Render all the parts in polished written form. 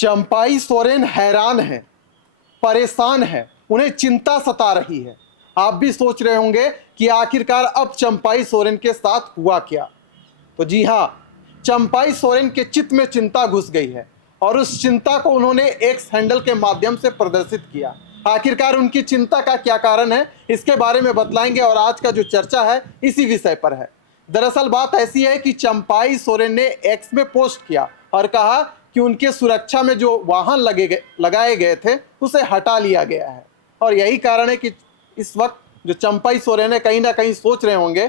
चंपाई सोरेन हैरान है, परेशान है, उन्हें चिंता सता रही है। आप भी सोच रहे होंगे कि आखिरकार अब चंपाई सोरेन के साथ हुआ क्या। तो जी हां, चंपाई सोरेन के चित्त में चिंता घुस गई है और उस चिंता को उन्होंने एक्स हैंडल के माध्यम से प्रदर्शित किया। आखिरकार उनकी चिंता का क्या कारण है, इसके बारे में बतलाएंगे और आज का जो चर्चा है इसी विषय पर है। दरअसल बात ऐसी है कि चंपाई सोरेन ने एक्स में पोस्ट किया और कहा कि उनके सुरक्षा में जो वाहन लगाए गए थे उसे हटा लिया गया है। और यही कारण है कि इस वक्त जो चंपाई सोरेन है कहीं ना कहीं सोच रहे होंगे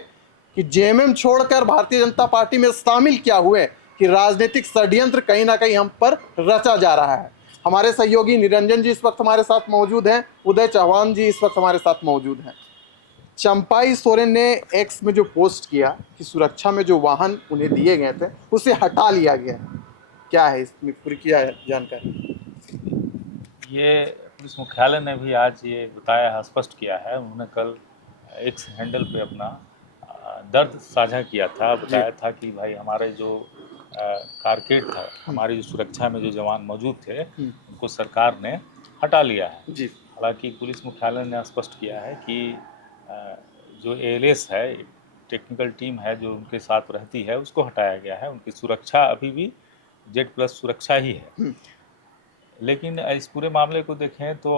कि जेएमएम छोड़कर भारतीय जनता पार्टी में शामिल क्या हुए, कि राजनीतिक षड्यंत्र कहीं ना कहीं हम पर रचा जा रहा है। हमारे सहयोगी निरंजन जी इस वक्त हमारे साथ मौजूद हैं, उदय चौहान जी इस वक्त हमारे साथ मौजूद हैं। चंपाई सोरेन ने एक्स में जो पोस्ट किया कि सुरक्षा में जो वाहन उन्हें दिए गए थे उसे हटा लिया गया, क्या है इसमें पूरी क्या जानकारी? ये पुलिस मुख्यालय ने भी आज ये बताया है, स्पष्ट किया है। उन्होंने कल एक्स हैंडल पे अपना दर्द साझा किया था, बताया था कि भाई हमारे जो कारकेड था, हमारी जो सुरक्षा में जो जवान मौजूद थे उनको सरकार ने हटा लिया है। हालांकि पुलिस मुख्यालय ने स्पष्ट किया है कि जो एएलएस है, टेक्निकल टीम है जो उनके साथ रहती है, उसको हटाया गया है। उनकी सुरक्षा अभी भी Z+ सुरक्षा ही है। लेकिन इस पूरे मामले को देखें तो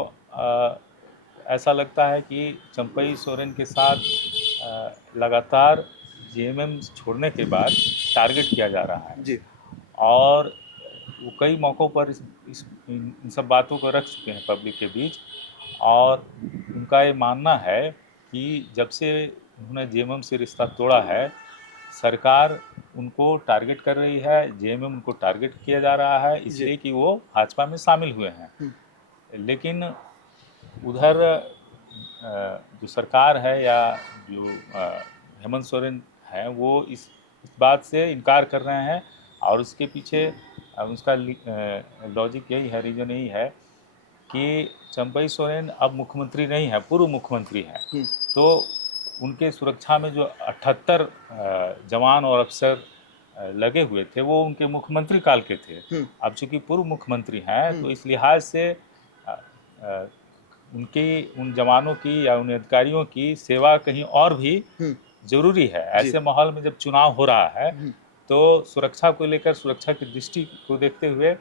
ऐसा लगता है कि चंपाई सोरेन के साथ लगातार जेएमएम छोड़ने के बाद टारगेट किया जा रहा है जी। और वो कई मौक़ों पर इन सब बातों को रख चुके हैं पब्लिक के बीच। और उनका ये मानना है कि जब से उन्होंने जेएमएम से रिश्ता तोड़ा है, सरकार उनको टारगेट कर रही है, जेएमएम उनको टारगेट किया जा रहा है इसलिए कि वो भाजपा में शामिल हुए हैं। लेकिन उधर जो सरकार है या जो हेमंत सोरेन है वो इस बात से इनकार कर रहे हैं और उसके पीछे उसका लॉजिक यही है, रीज़न यही है कि चंपाई सोरेन अब मुख्यमंत्री नहीं है, पूर्व मुख्यमंत्री हैं। तो उनके सुरक्षा में जो 78 जवान और अफसर लगे हुए थे वो उनके मुख्यमंत्री काल के थे। अब चूंकि पूर्व मुख्यमंत्री हैं तो इस लिहाज से उन जवानों की या उन अधिकारियों की सेवा कहीं और भी जरूरी है। ऐसे माहौल में जब चुनाव हो रहा है तो सुरक्षा को लेकर, सुरक्षा की दृष्टि को देखते हुए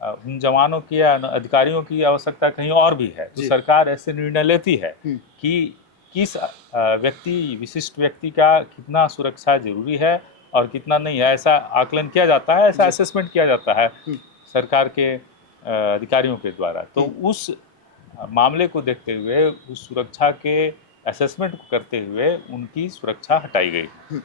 उन जवानों की या अधिकारियों की आवश्यकता कहीं और भी है। तो सरकार ऐसे निर्णय लेती है कि किस विशिष्ट व्यक्ति का कितना सुरक्षा जरूरी है और कितना नहीं है, ऐसा आकलन किया जाता है, ऐसा असेसमेंट किया जाता है सरकार के अधिकारियों के द्वारा। तो उस मामले को देखते हुए, उस सुरक्षा के असेसमेंट को करते हुए उनकी सुरक्षा हटाई गई।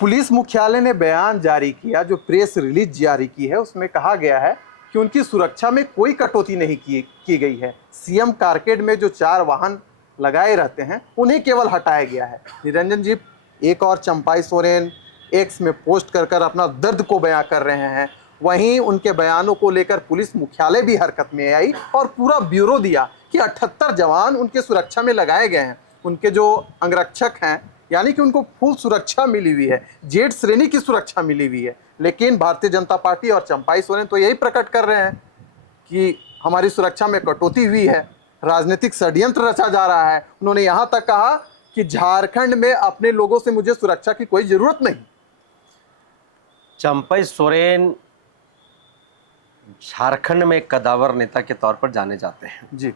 पुलिस मुख्यालय ने बयान जारी किया, जो प्रेस रिलीज जारी की है उसमें कहा गया है कि उनकी सुरक्षा में कोई कटौती नहीं की गई है। सीएम कारकेड में जो 4 वाहन लगाए रहते हैं उन्हें केवल हटाया गया है। निरंजन जी, एक और चंपाई सोरेन एक्स में पोस्ट कर अपना दर्द को बयां कर रहे हैं, वहीं उनके बयानों को लेकर पुलिस मुख्यालय भी हरकत में आई और पूरा ब्यूरो दिया कि 78 जवान उनके सुरक्षा में लगाए गए हैं। उनके जो अंगरक्षक हैं, यानी कि उनको फुल सुरक्षा मिली हुई है, जेड श्रेणी की सुरक्षा मिली हुई है। लेकिन भारतीय जनता पार्टी और चंपाई सोरेन तो यही प्रकट कर रहे हैं कि हमारी सुरक्षा में कटौती हुई है, राजनीतिक षड्यंत्र रचा जा रहा है। उन्होंने यहाँ तक कहा कि झारखंड में अपने लोगों से मुझे सुरक्षा की कोई जरूरत नहीं। चंपाई सोरेन झारखंड में एक कदावर नेता के तौर पर जाने जाते हैं जी।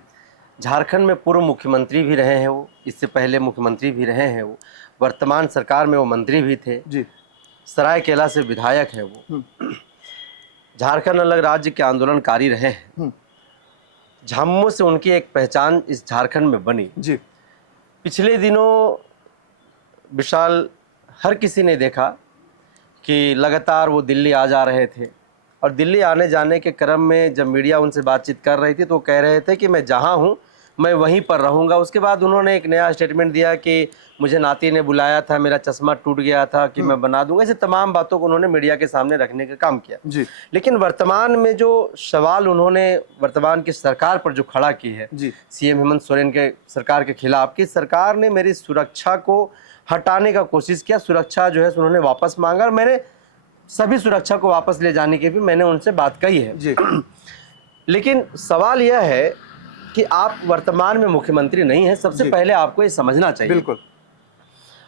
झारखंड में पूर्व मुख्यमंत्री भी रहे हैं वो, इससे पहले मुख्यमंत्री भी रहे हैं वो, वर्तमान सरकार में वो मंत्री भी थे जी। सरायकेला से विधायक है वो। झारखंड अलग राज्य के आंदोलनकारी रहे हैं। झामुमो से उनकी एक पहचान इस झारखंड में बनी जी। पिछले दिनों विशाल हर किसी ने देखा कि लगातार वो दिल्ली आ जा रहे थे और दिल्ली आने जाने के क्रम में जब मीडिया उनसे बातचीत कर रही थी तो कह रहे थे कि मैं जहां हूं मैं वहीं पर रहूंगा। उसके बाद उन्होंने एक नया स्टेटमेंट दिया कि मुझे नाती ने बुलाया था, मेरा चश्मा टूट गया था कि मैं बना दूंगा। ऐसे तमाम बातों को उन्होंने मीडिया के सामने रखने का काम किया जी। लेकिन वर्तमान में जो सवाल उन्होंने वर्तमान की सरकार पर जो खड़ा की है सीएम हेमंत सोरेन के सरकार के खिलाफ कि सरकार ने मेरी सुरक्षा को हटाने का कोशिश किया, सुरक्षा जो है उन्होंने वापस मांगा और मैंने सभी सुरक्षा को वापस ले जाने की भी मैंने उनसे बात कही है जी लेकिन सवाल यह है कि आप वर्तमान में मुख्यमंत्री नहीं हैं, सबसे जी। पहले आपको ये समझना चाहिए। बिल्कुल।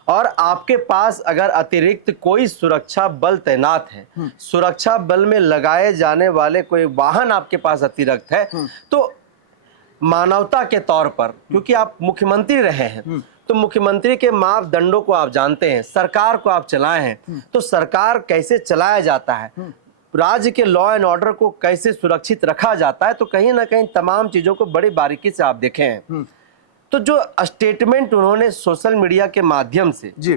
और आपके पास अगर अतिरिक्त कोई सुरक्षा बल तैनात है, सुरक्षा बल में लगाए जाने वाले कोई वाहन आपके पास अतिरिक्त है, तो मानवता के तौर पर, क्योंकि आप मुख्यमंत्री रहे हैं, तो मुख्यमंत्री के मापदंडों को आप जानते हैं, सरकार को आप चलाए हैं, तो सरकार कैसे चलाया जाता है, राज्य के लॉ एंड ऑर्डर को कैसे सुरक्षित रखा जाता है, तो कहीं ना कहीं तमाम चीजों को बड़ी बारीकी से आप देखे हैं। तो जो स्टेटमेंट उन्होंने सोशल मीडिया के माध्यम से जी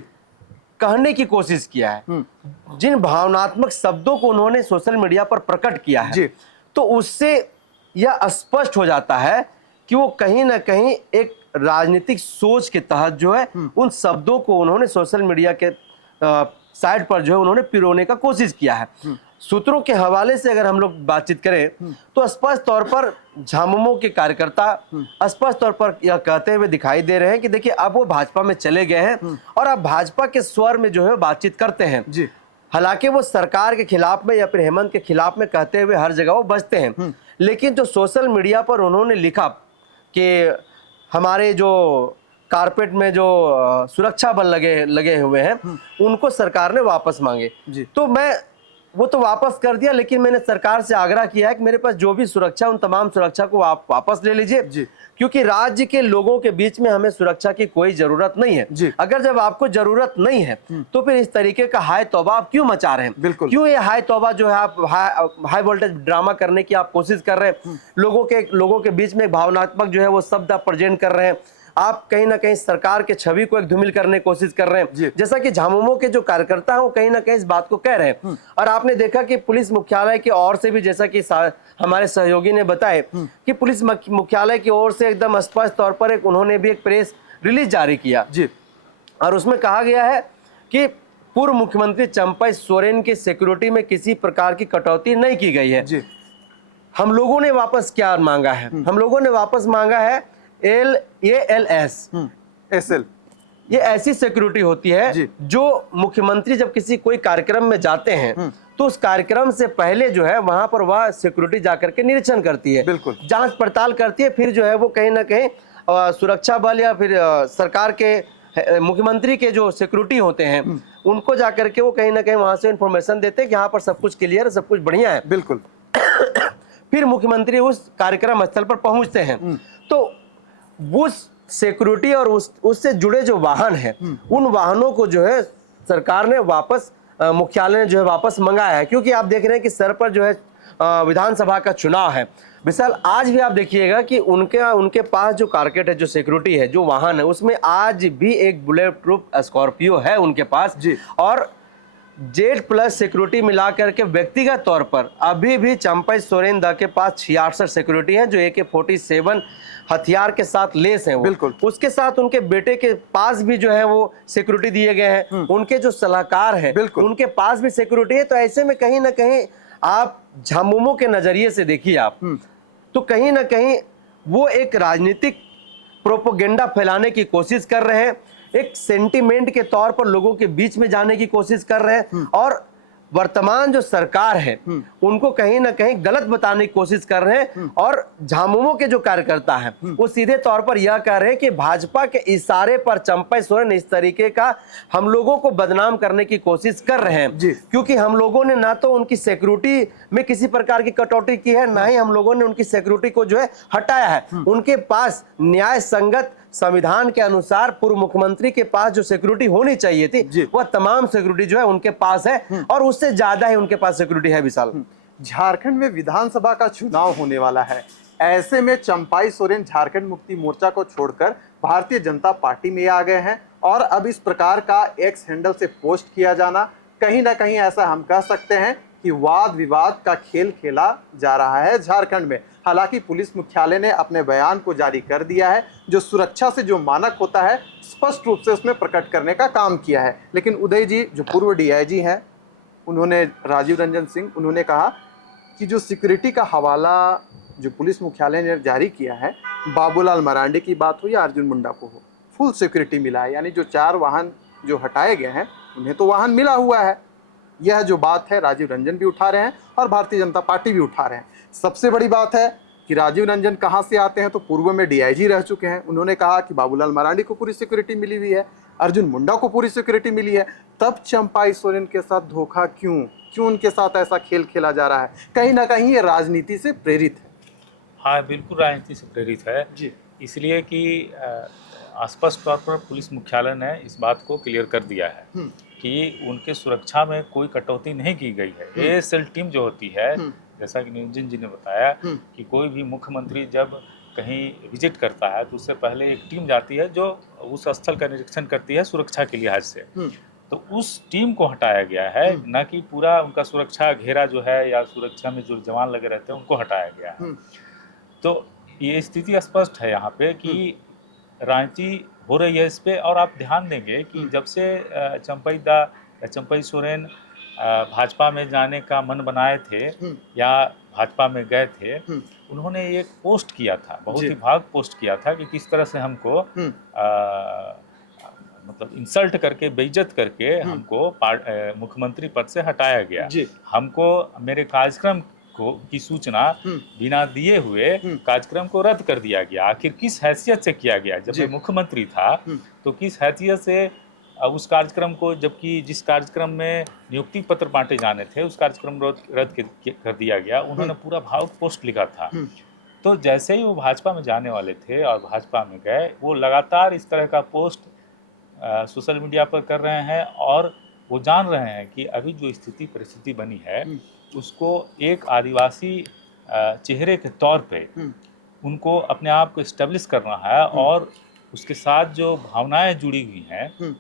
कहने की कोशिश किया है, जिन भावनात्मक शब्दों को उन्होंने सोशल मीडिया पर प्रकट किया है, जी। तो उससे यह स्पष्ट हो जाता है कि वो कहीं ना कहीं एक राजनीतिक सोच के तहत जो है उन शब्दों को उन्होंने सोशल मीडिया के साइट पर जो है उन्होंने पिरोने का कोशिश किया है। सूत्रों के हवाले से अगर हम लोग बातचीत करें तो स्पष्ट तौर पर झामुमो के कार्यकर्ता स्पष्ट तौर पर यह कहते हुए दिखाई दे रहे हैं कि देखिए अब वो भाजपा में चले गए हैं और अब भाजपा के स्वर में जो है बातचीत करते हैं। जी हालांकि वो सरकार के खिलाफ में या फिर हेमंत के खिलाफ में कहते हुए हर जगह वो बचते हैं, लेकिन जो सोशल मीडिया पर उन्होंने लिखा कि हमारे जो कारपेट में जो सुरक्षा बल लगे हुए हैं उनको सरकार ने वापस मांगे, जी। तो मैं वो तो वापस कर दिया, लेकिन मैंने सरकार से आग्रह किया है कि मेरे पास जो भी सुरक्षा उन तमाम सुरक्षा को आप वापस ले लीजिए, जी। क्योंकि राज्य के लोगों के बीच में हमें सुरक्षा की कोई जरूरत नहीं है। जी। अगर जब आपको जरूरत नहीं है तो फिर इस तरीके का हाय तौबा आप क्यों मचा रहे हैं? बिल्कुल। क्यों ये हाय तौबा जो है आप हाई वोल्टेज ड्रामा करने की आप कोशिश कर रहे हैं, लोगों के बीच में भावनात्मक जो है वो शब्द आप प्रेजेंट कर रहे हैं, आप कहीं ना कहीं सरकार के छवि को एक धूमिल करने की कोशिश कर रहे हैं, जैसा कि झामुमो के जो कार्यकर्ता हैं वो कहीं ना कहीं इस बात को कह रहे हैं। और आपने देखा कि पुलिस मुख्यालय की ओर से भी, जैसा कि हमारे सहयोगी ने बताया कि पुलिस मुख्यालय की ओर से एकदम स्पष्ट तौर पर उन्होंने भी एक प्रेस रिलीज जारी किया जी और उसमें कहा गया है कि पूर्व मुख्यमंत्री चंपई सोरेन की सिक्योरिटी में किसी प्रकार की कटौती नहीं की गई है। जी हम लोगों ने वापस क्या मांगा है? हम लोगों ने वापस मांगा है ALS SL। ये ऐसी सिक्योरिटी होती है जी। जो मुख्यमंत्री जब किसी कोई कार्यक्रम में जाते हैं तो उस कार्यक्रम से पहले जो है वहां पर वह सिक्योरिटी जाकर के निरीक्षण करती है, बिल्कुल। जांच पड़ताल करती है, फिर जो है वो कहीं ना कहीं सुरक्षा बल या फिर सरकार के मुख्यमंत्री के जो सिक्योरिटी होते हैं उनको जाकर के वो कहीं ना कहीं वहां से इंफॉर्मेशन देते हैं कि यहाँ पर सब कुछ क्लियर है, सब कुछ बढ़िया है। बिल्कुल। फिर मुख्यमंत्री उस कार्यक्रम स्थल पर पहुंचते हैं तो उस सिक्योरिटी और उससे जुड़े जो वाहन हैं उन वाहनों को जो है सरकार ने वापस मुख्यालय ने जो है वापस मंगाया है, क्योंकि आप देख रहे हैं कि सर पर जो है विधानसभा का चुनाव है। विशाल, आज भी आप देखिएगा कि उनके पास जो कारकेट है, जो सिक्योरिटी है, जो वाहन है, उसमें आज भी एक बुलेट प्रूफ स्कॉर्पियो है उनके पास जी। और Z+ सिक्योरिटी मिला करके व्यक्तिगत तौर पर अभी भी चंपई सोरेन दा के पास 66 सिक्योरिटी हैं जो AK-47 हथियार के साथ लेस हैं। बिल्कुल। उसके साथ उनके बेटे के पास भी जो है वो सिक्योरिटी दिए गए हैं, उनके जो सलाहकार हैं बिल्कुल। उनके पास भी सिक्योरिटी है। तो ऐसे में कहीं ना कहीं आप झामुमो के नजरिए से देखिए आप, तो कहीं ना कहीं वो एक राजनीतिक प्रोपोगेंडा फैलाने की कोशिश कर रहे हैं, एक सेंटिमेंट के तौर पर लोगों के बीच में जाने की कोशिश कर रहे हैं और वर्तमान जो सरकार है उनको कहीं ना कहीं गलत बताने की कोशिश कर रहे हैं। और झामुमो के जो कार्यकर्ता हैं वो सीधे तौर पर यह कह रहे हैं कि भाजपा के इशारे पर चंपई सोरेन इस तरीके का हम लोगों को बदनाम करने की कोशिश कर रहे हैं, क्योंकि हम लोगों ने ना तो उनकी सिक्योरिटी में किसी प्रकार की कटौती की है, ना ही हम लोगों ने उनकी सिक्योरिटी को जो है हटाया है। उनके पास न्याय संगत संविधान के अनुसार पूर्व मुख्यमंत्री के पास जो सिक्योरिटी होनी चाहिए थी वह तमाम सिक्योरिटी जो है उनके पास है और उससे ज्यादा ही उनके पास सिक्योरिटी है। विशाल, झारखंड में विधानसभा का चुनाव होने वाला है, ऐसे में चंपई सोरेन झारखंड मुक्ति मोर्चा को छोड़कर भारतीय जनता पार्टी में आ गए हैं और अब इस प्रकार का एक्स हैंडल से पोस्ट किया जाना कहीं ना कहीं ऐसा हम कह सकते हैं कि वाद विवाद का खेल खेला जा रहा है झारखंड में। हालांकि पुलिस मुख्यालय ने अपने बयान को जारी कर दिया है, जो सुरक्षा से जो मानक होता है स्पष्ट रूप से उसमें प्रकट करने का काम किया है। लेकिन उदय जी जो पूर्व DIG हैं, उन्होंने राजीव रंजन सिंह, उन्होंने कहा कि जो सिक्योरिटी का हवाला जो पुलिस मुख्यालय ने जारी किया है, बाबूलाल मरांडी की बात हो या अर्जुन मुंडा को हो, फुल सिक्योरिटी मिला है। यानी जो 4 वाहन जो हटाए गए हैं उन्हें तो वाहन मिला हुआ है, यह जो बात है राजीव रंजन भी उठा रहे हैं और भारतीय जनता पार्टी भी उठा रहे हैं। सबसे बड़ी बात है कि राजीव रंजन कहाँ से आते हैं, तो पूर्व में डीआईजी रह चुके हैं। उन्होंने कहा कि बाबूलाल मरांडी को पूरी सिक्योरिटी मिली हुई है, अर्जुन मुंडा को पूरी सिक्योरिटी मिली है, तब चंपाई सोरेन के साथ धोखा क्यों उनके साथ ऐसा खेल खेला जा रहा है? कहीं ना कहीं ये राजनीति से प्रेरित है। हाँ, बिल्कुल राजनीति से प्रेरित है जी, इसलिए कि स्पष्ट तौर पर पुलिस मुख्यालय ने इस बात को क्लियर कर दिया है कि उनके सुरक्षा में कोई कटौती नहीं की गई है। एएसएल टीम जो होती है, जैसा कि निरंजन जी ने बताया कि कोई भी मुख्यमंत्री जब कहीं विजिट करता है तो उससे पहले एक टीम जाती है जो उस स्थल का निरीक्षण करती है सुरक्षा के लिहाज से। तो उस टीम को हटाया गया है, न कि पूरा उनका सुरक्षा घेरा जो है या सुरक्षा में जो जवान लगे रहते हैं उनको हटाया गया है। तो ये स्थिति स्पष्ट है यहाँ पे कि राजनीति हो रही है इस पे। और आप ध्यान देंगे कि जब से चंपई सोरेन भाजपा में जाने का मन बनाए थे या भाजपा में गए थे, उन्होंने एक पोस्ट किया था, बहुत ही भाग पोस्ट किया था कि किस तरह से हमको मतलब इंसल्ट करके, बेइज्जत करके हमको मुख्यमंत्री पद से हटाया गया। हमको मेरे कार्यक्रम की सूचना बिना दिए हुए कार्यक्रम को रद्द कर दिया गया। आखिर किस हैसियत से किया गया? जब मैं मुख्यमंत्री था तो किस हैसियत से उस कार्यक्रम को, जबकि जिस कार्यक्रम में नियुक्ति पत्र बांटे जाने थे उस कार्यक्रम रद्द कर दिया गया। उन्होंने पूरा भावुक पोस्ट लिखा था। तो जैसे ही वो भाजपा में जाने वाले थे और भाजपा में गए, वो लगातार इस तरह का पोस्ट सोशल मीडिया पर कर रहे हैं और वो जान रहे हैं कि अभी जो स्थिति परिस्थिति बनी है उसको एक आदिवासी चेहरे के तौर पे उनको अपने आप को इस्टेब्लिश करना है और उसके साथ जो भावनाएं जुड़ी हुई हैं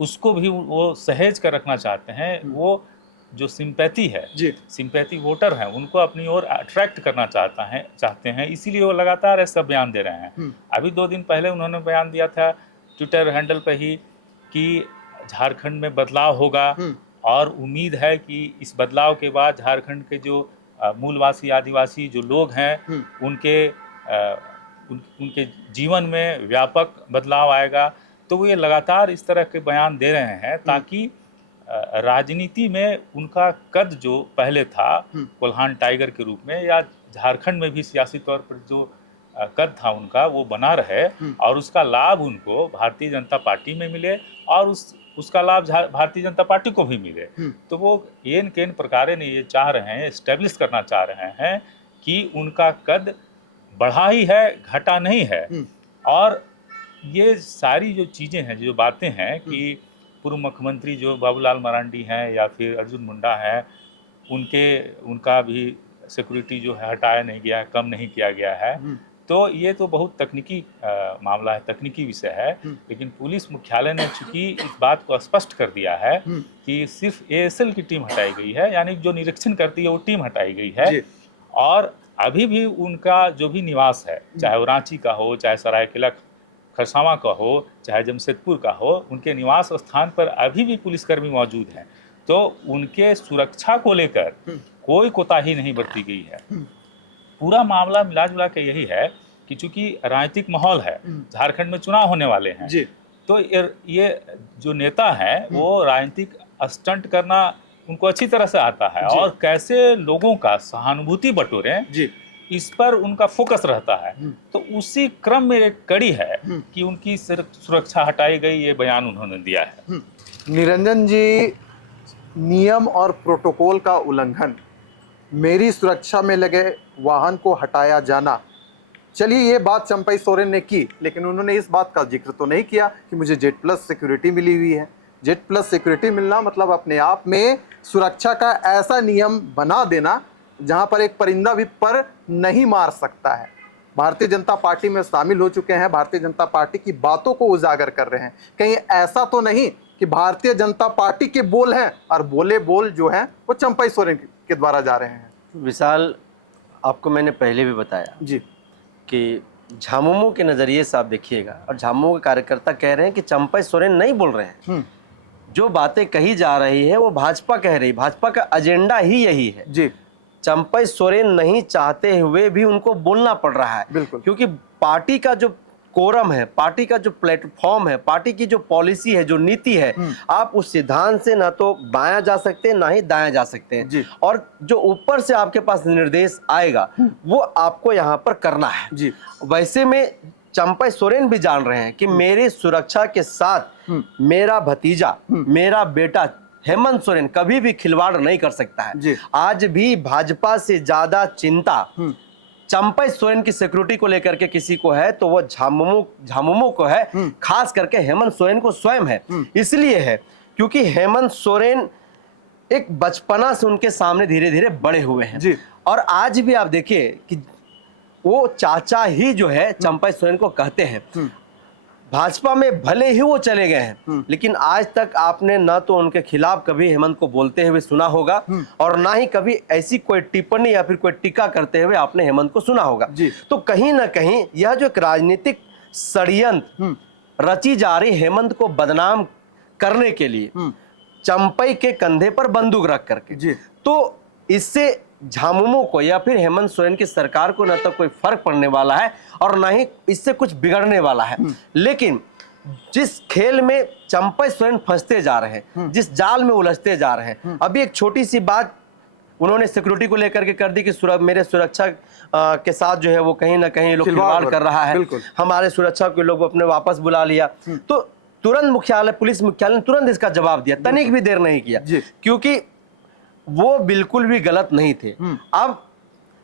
उसको भी वो सहेज कर रखना चाहते हैं। वो जो सिंपैथी है, सिंपैथी वोटर हैं, उनको अपनी ओर अट्रैक्ट करना चाहते हैं, इसीलिए वो लगातार ऐसा बयान दे रहे हैं। अभी 2 दिन पहले उन्होंने बयान दिया था ट्विटर हैंडल पे ही कि झारखंड में बदलाव होगा और उम्मीद है कि इस बदलाव के बाद झारखंड के जो मूलवासी आदिवासी जो लोग हैं उनके जीवन में व्यापक बदलाव आएगा। तो वो ये लगातार इस तरह के बयान दे रहे हैं ताकि राजनीति में उनका कद जो पहले था कोल्हान टाइगर के रूप में, या झारखंड में भी सियासी तौर पर जो कद था उनका, वो बना रहे और उसका लाभ उनको भारतीय जनता पार्टी में मिले और उसका लाभ भारतीय जनता पार्टी को भी मिले। तो वो एन केन प्रकारे ने ये चाह रहे हैं, एस्टेब्लिश करना चाह रहे हैं कि उनका कद बढ़ा ही है, घटा नहीं है। और ये सारी जो चीज़ें हैं, जो बातें हैं कि पूर्व मुख्यमंत्री जो बाबूलाल मरांडी हैं या फिर अर्जुन मुंडा हैं, उनका भी सिक्योरिटी जो है हटाया नहीं गया है, कम नहीं किया गया है। तो ये तो बहुत तकनीकी मामला है, तकनीकी विषय है। लेकिन पुलिस मुख्यालय ने चूंकि इस बात को स्पष्ट कर दिया है कि सिर्फ एएसएल की टीम हटाई गई है, यानी जो निरीक्षण करती है वो टीम हटाई गई है। और अभी भी उनका जो भी निवास है, चाहे वो रांची का हो, चाहे सरायकेला खरसावां का हो, चाहे जमशेदपुर का हो, उनके निवास स्थान पर अभी भी पुलिसकर्मी मौजूद हैं। तो उनके सुरक्षा को लेकर कोई कोताही नहीं बरती गई है। पूरा मामला मिला जुला के यही है कि चूंकि राजनीतिक माहौल है, झारखंड में चुनाव होने वाले हैं, तो ये जो नेता है वो राजनीतिक स्टंट करना उनको अच्छी तरह से आता है और कैसे लोगों का सहानुभूति बटोरें, इस पर उनका फोकस रहता है। तो उसी क्रम में एक कड़ी है कि उनकी सुरक्षा हटाई गई, ये बयान उन्होंने दिया है। निरंजन जी, नियम और प्रोटोकॉल का उल्लंघन, मेरी सुरक्षा में लगे वाहन को हटाया जाना, चलिए ये बात चंपई सोरेन ने की, लेकिन उन्होंने इस बात का जिक्र तो नहीं किया कि मुझे जेड प्लस सिक्योरिटी मिली हुई है। जेड प्लस सिक्योरिटी मिलना मतलब अपने आप में सुरक्षा का ऐसा नियम बना देना जहां पर एक परिंदा भी पर नहीं मार सकता है। भारतीय जनता पार्टी में शामिल हो चुके हैं, भारतीय जनता पार्टी की बातों को उजागर कर रहे हैं। कहीं ऐसा तो नहीं कि भारतीय जनता पार्टी के बोल हैं और बोले बोल जो हैं वो चंपई सोरेन के द्वारा जा रहे हैं? विशाल, आपको मैंने पहले भी बताया जी कि झामुमो के नज़रिए से आप देखिएगा, और झामुमो के कार्यकर्ता कह रहे हैं कि चंपई सोरेन नहीं बोल रहे हैं। जो बातें कही जा रही है वो भाजपा कह रही, भाजपा का एजेंडा ही यही है। जी, चंपई सोरेन नहीं चाहते हुए भी उनको बोलना पड़ रहा है, बिल्कुल, क्योंकि पार्टी का जो कोरम है, पार्टी का जो प्लेटफॉर्म है, पार्टी की जो पॉलिसी है, जो नीति है, आप उस सिद्धांत से ना तो बायां जा सकते हैं ना ही दायां जा सकते हैं। और जो ऊपर से आपके पास निर्देश आएगा वो आपको यहाँ पर करना है जी। वैसे में चंपई सोरेन भी जान रहे हैं कि मेरी सुरक्षा के साथ मेरा भतीजा, मेरा बेटा हेमंत सोरेन कभी भी खिलवाड़ नहीं कर सकता है। आज भी भाजपा से ज्यादा चिंता चंपई सोरेन की सिक्योरिटी को लेकर के किसी को है तो वो झामुमो को है, खास करके हेमंत सोरेन को स्वयं है। इसलिए है क्योंकि हेमंत सोरेन एक बचपना से उनके सामने धीरे धीरे बड़े हुए हैं जी। और आज भी आप देखिए कि वो चाचा ही जो है चंपई सोरेन को कहते हैं। भाजपा में भले ही वो चले गए हैं लेकिन आज तक आपने न तो उनके खिलाफ कभी हेमंत को बोलते हुए सुना होगा और ना ही कभी ऐसी कोई टिप्पणी या फिर कोई टीका करते हुए आपने हेमंत को सुना होगा। तो कहीं ना कहीं यह जो एक राजनीतिक षड्यंत्र रची जा रही हेमंत को बदनाम करने के लिए चंपई के कंधे पर बंदूक रख करके, तो इससे झामुमो को या फिर हेमंत सोरेन की सरकार को न तो कोई फर्क पड़ने वाला है और ना ही इससे कुछ बिगड़ने वाला है। लेकिन जिस खेल में चंपई सोरेन फंसते जा रहे हैं, जिस जाल में उलझते जा रहे हैं, अभी एक छोटी सी बात उन्होंने सिक्योरिटी को लेकर के कर दी कि मेरे सुरक्षा के साथ जो है वो कहीं ना कहीं लोग खिलवाड़ कर रहा है, हमारे सुरक्षा के लोग अपने वापस बुला लिया। तो तुरंत मुख्यालय, पुलिस मुख्यालय ने तुरंत इसका जवाब दिया, तनिक भी देर नहीं किया, क्योंकि वो बिल्कुल भी गलत नहीं थे। अब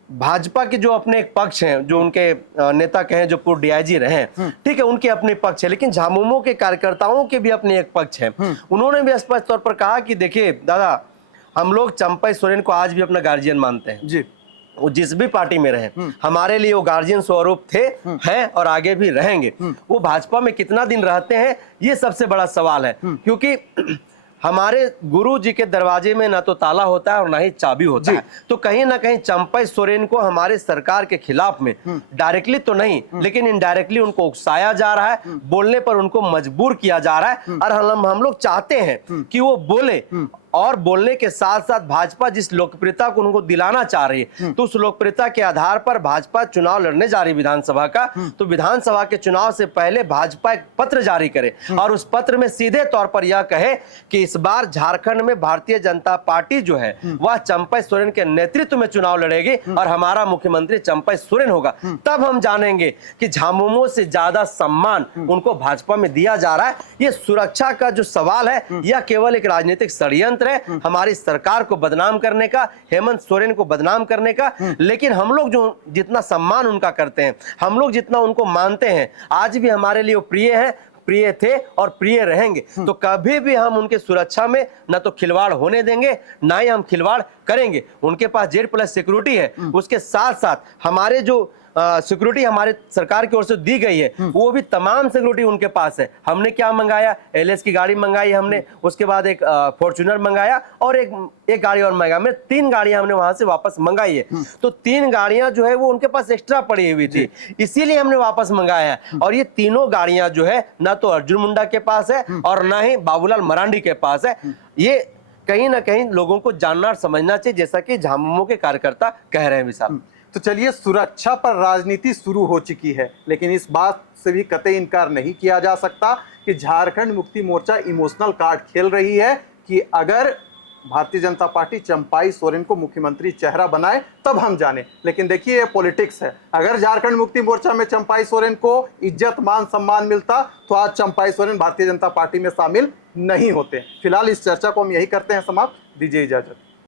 भाजपा के जो अपने एक पक्ष हैं, जो उनके नेता कहें जो पूर्व डीआईजी रहे हैं, ठीक है, उनके अपने पक्ष है, लेकिन झामुमो के कार्यकर्ताओं के भी अपने एक पक्ष है। उन्होंने भी स्पष्ट तौर पर कहा कि देखिए दादा, हम लोग चंपई सोरेन को आज भी अपना गार्जियन मानते हैं जी। वो जिस भी पार्टी में रहे, हमारे लिए वो गार्जियन स्वरूप थे, हैं और आगे भी रहेंगे। वो भाजपा में कितना दिन रहते हैं ये सबसे बड़ा सवाल है, क्योंकि हमारे गुरु जी के दरवाजे में ना तो ताला होता है और ना ही चाबी होता है। तो कहीं ना कहीं चंपई सोरेन को हमारे सरकार के खिलाफ में डायरेक्टली तो नहीं लेकिन इनडायरेक्टली उनको उकसाया जा रहा है, बोलने पर उनको मजबूर किया जा रहा है। और हम लोग चाहते हैं कि वो बोले, और बोलने के साथ साथ भाजपा जिस लोकप्रियता को उनको दिलाना चाह रही है, तो उस लोकप्रियता के आधार पर भाजपा चुनाव लड़ने जा रही विधानसभा का, तो विधानसभा के चुनाव से पहले भाजपा एक पत्र जारी करे और उस पत्र में सीधे तौर पर यह कहे कि इस बार झारखंड में भारतीय जनता पार्टी जो है वह चंपई सोरेन के नेतृत्व में चुनाव लड़ेगी और हमारा मुख्यमंत्री चंपई सोरेन होगा। तब हम जानेंगे कि झामुमो से ज्यादा सम्मान उनको भाजपा में दिया जा रहा है। ये सुरक्षा का जो सवाल है यह केवल एक राजनीतिक षड्यंत्र है हमारी सरकार को बदनाम करने का, हेमंत सोरेन को बदनाम करने का। लेकिन हम लोग जो जितना सम्मान उनका करते हैं, हम लोग जितना उनको मानते हैं, आज भी हमारे लिए वो प्रिय है, प्रिय थे और प्रिय रहेंगे। तो कभी भी हम उनके सुरक्षा में न तो खिलवाड़ होने देंगे, ना ही हम खिलवाड़ करेंगे। उनके पास Z+ सिक्योरिटी है, उसके साथ साथ हमारे जो सिक्योरिटी हमारे सरकार की ओर से दी गई है वो भी तमाम सिक्योरिटी उनके पास है। हमने क्या मंगाया, LS की गाड़ी मंगाई हमने, उसके बाद एक फॉर्च्यूनर मंगाया और एक गाड़ी और मंगाया। हमने 3 गाड़ियां हमने वहां से वापस मंगाई है। तो 3 गाड़ियां जो है वो उनके पास एक्स्ट्रा पड़ी हुई थी, इसीलिए हमने वापस मंगाया है। और ये तीनों गाड़ियां जो है ना तो अर्जुन मुंडा के पास है और ना ही बाबूलाल मरांडी के पास है। ये कहीं ना कहीं लोगों को जानना और समझना चाहिए, जैसा कि झामुमो के कार्यकर्ता कह रहे हैं विशाल। तो चलिए, सुरक्षा पर राजनीति शुरू हो चुकी है, लेकिन इस बात से भी कतई इनकार नहीं किया जा सकता कि झारखंड मुक्ति मोर्चा इमोशनल कार्ड खेल रही है कि अगर भारतीय जनता पार्टी चंपई सोरेन को मुख्यमंत्री चेहरा बनाए तब हम जाने। लेकिन देखिए, ये पॉलिटिक्स है। अगर झारखंड मुक्ति मोर्चा में चंपई सोरेन को इज्जत मान सम्मान मिलता तो आज चंपई सोरेन भारतीय जनता पार्टी में शामिल नहीं होते। फिलहाल इस चर्चा को हम यही करते हैं समाप्त। दीजिए इजाजत।